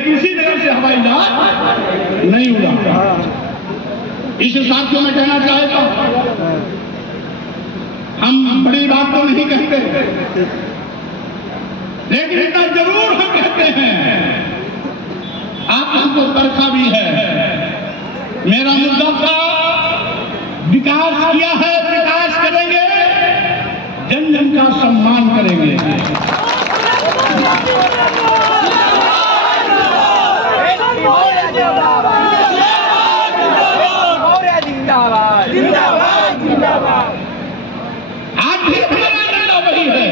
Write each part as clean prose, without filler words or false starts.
किसी तरह से हवाई जहाज नहीं उड़ा। इस हिसाब से मैं कहना चाहता हूं, हम बड़ी बात तो नहीं कहते, लेकिन इतना जरूर हम कहते हैं, आप हमको परखा भी है। मेरा मुद्दा था विकास किया है, विकास करेंगे, जन जन का सम्मान करेंगे। आज भी हमारा एजेंडा वही है,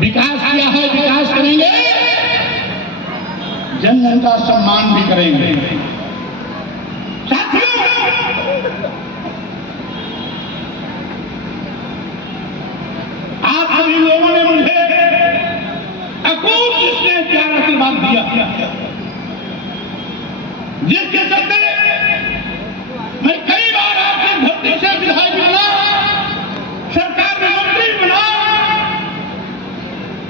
विकास किया है, विकास करेंगे, जन जन का सम्मान भी करेंगे। साथियों, आप सभी लोगों ने मुझे अकूत जिसने प्यार आशीर्वाद दिया, जिसके चलते मैं कई बार आपकी धरती से विधायक बना, सरकार में मंत्री बना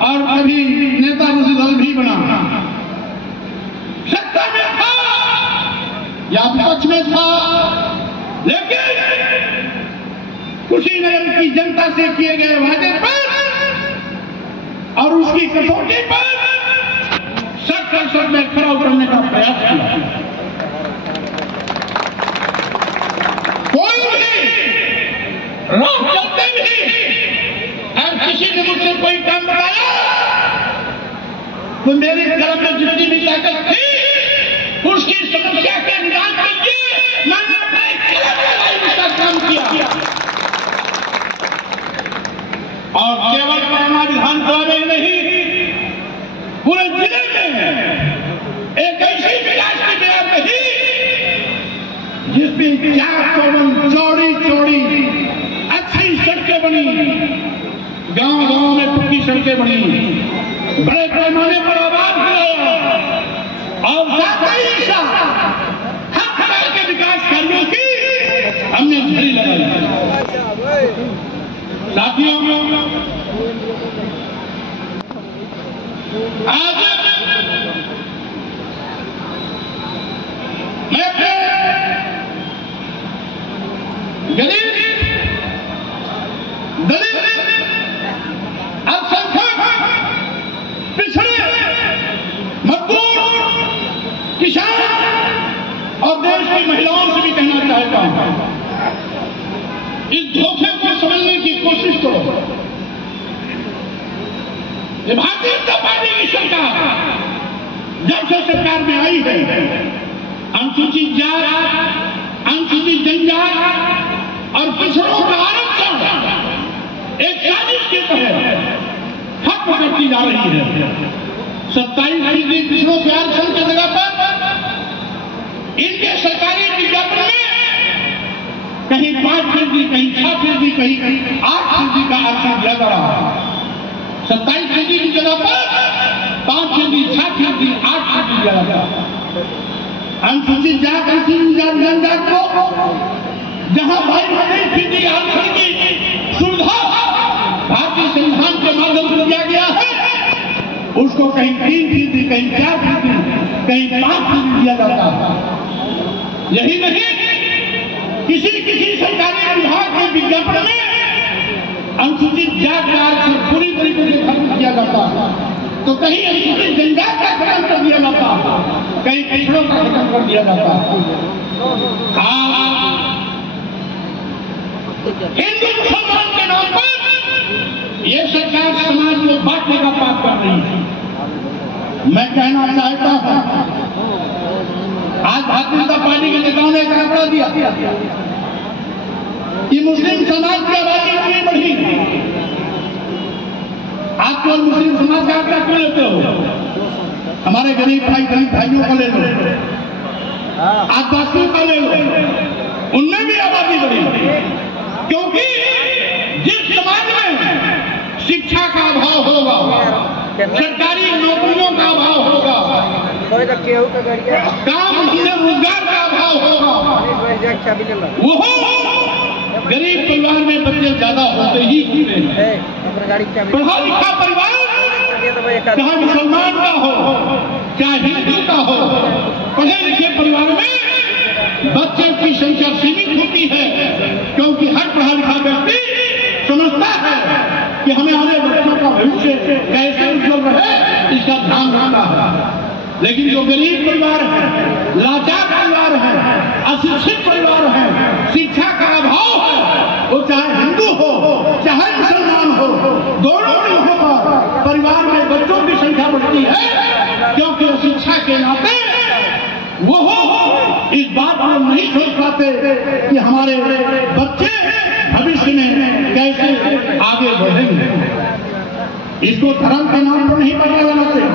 और कभी नेता दल भी बना, सत्ता में था या विपक्ष में था, लेकिन कुशीनगर की जनता से किए गए वादे पर और उसकी कसौटी पर सख्त में खड़ा उतरने का प्रयास किया। कोई भी राह चलते भी अगर किसी ने मुझसे कोई काम बताया तो मेरे कलम में जितनी भी ताकत थी उसकी समस्या के निदान के लिए मैंने अपने कलम में उसका काम किया। और केवल पटना विधानसभा में नहीं, पूरे जिले में एक ऐसी विकास की बयान रही जिसमें 4 चौड़ी चौड़ी अच्छी सड़कें बनी, गांव-गांव में पक्की सड़कें बनी, बड़े पैमाने पर आबाद हुआ और साथ ही साथ हर प्रकार के विकास कार्यों की हमने झड़ी लगाई। साथियों, आज मैं गरीब, दलित, अल्पसंख्यक, पिछड़े, मजदूर, किसान और देश की महिलाओं से भी कहना चाहता हूं, इस धोखे को समझने की कोशिश करो। ये भारतीय जनता पार्टी की सरकार जब से सरकार में आई है, अनुसूचित जात, अनुसूचित जनजात और पिछड़ों का आरक्षण एक साजिश के तहत खत्म करती जा रही है। 27% पिछड़ों के आरक्षण की जगह पर इनके सरकारी विज्ञापन में कहीं 5%, कहीं 6%, कहीं 8% का आरक्षण दिया जा रहा है। 27% की जगह पर 5%, 6%, 8% दिया जाता है। अनुसूचित जात, अनुसूचित जनजात को जहां 22% आरक्षण की सुविधा भारतीय संविधान के माध्यम से दिया गया है, उसको कहीं 3%, कहीं 4%, कहीं 5% दिया जाता है। यही नहीं, किसी सरकारी विभाग के विज्ञापन में अनुसूचित जात का आरक्षण पूरी तरीके से खत्म किया जाता है, तो कहीं अनुसूचित जनजात का खत्म कर दिया जाता है, कहीं पिछड़ों का खत्म कर दिया जाता है। हिंदू मुसलमान के नाम पर यह सरकार समाज को बांटने का पाप कर रही है। मैं कहना चाहता हूं, आज भारतीय जनता पार्टी के नेताओं ने एक आंकड़ा दिया कि मुस्लिम समाज की आबादी इतनी बढ़ी। आप केवल मुस्लिम समाज का आंकड़ा क्यों लेते हो? हमारे गरीब भाइयों को ले लो, आदिवासियों को ले लो, उनमें भी आबादी बढ़ी, क्योंकि जिस समाज में शिक्षा का अभाव होगा, सरकारी नौकरियों का अभाव होगा, काम रोजगार का अभाव होगा, वो गरीब परिवार में बच्चे ज्यादा होते ही हैं। पढ़ा लिखा परिवार चाहे मुसलमान का हो, कि हमें हमारे बच्चों का भविष्य कैसे उज्जवल रहे, इसका ध्यान रखना है। लेकिन जो गरीब परिवार है, लाचार परिवार है, अशिक्षित परिवार है, शिक्षा का अभाव है, वो चाहे हिंदू हो चाहे मुसलमान हो, दोनों लोगों पर परिवार में बच्चों की संख्या बढ़ती है, क्योंकि शिक्षा के नाते वो इस बात को नहीं सोच पाते कि हमारे बच्चे भविष्य में कैसे आगे बढ़ेंगे। इसको धर्म के नाम पर नहीं बदला जाना चाहिए,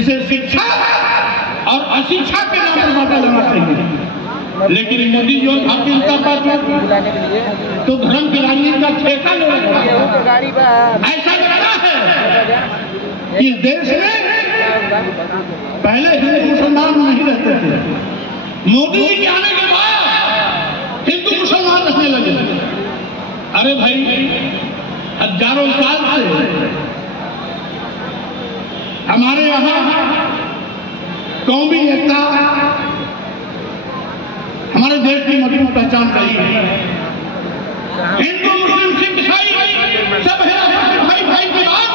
इसे शिक्षा और अशिक्षा के नाम पर बांटा जाना चाहिए। लेकिन मोदी जो भारतीय जनता पार्टी तो धर्म की राजनीति का ठेका ले रखा है। ऐसा लगा है इस देश में पहले हिंदू मुसलमान नहीं रहते थे, मोदी जी के आने के बाद हिंदू मुसलमान रहने लगे। अरे भाई, हजारों साल से हमारे यहाँ कौमी एकता हमारे देश की मजबूत पहचान रही है। हिंदू मुस्लिम सिख ईसाई सब है, भाई भाई की बात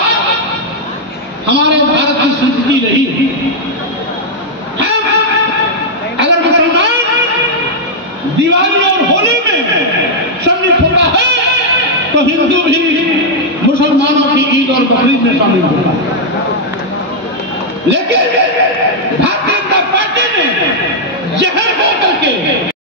हमारे भारत की संस्कृति रही है। अगर मुसलमान दिवाली और होली में सम्मिलित होता है तो हिंदू भी मुसलमानों की ईद और बकरीद में शामिल होता है। लेकिन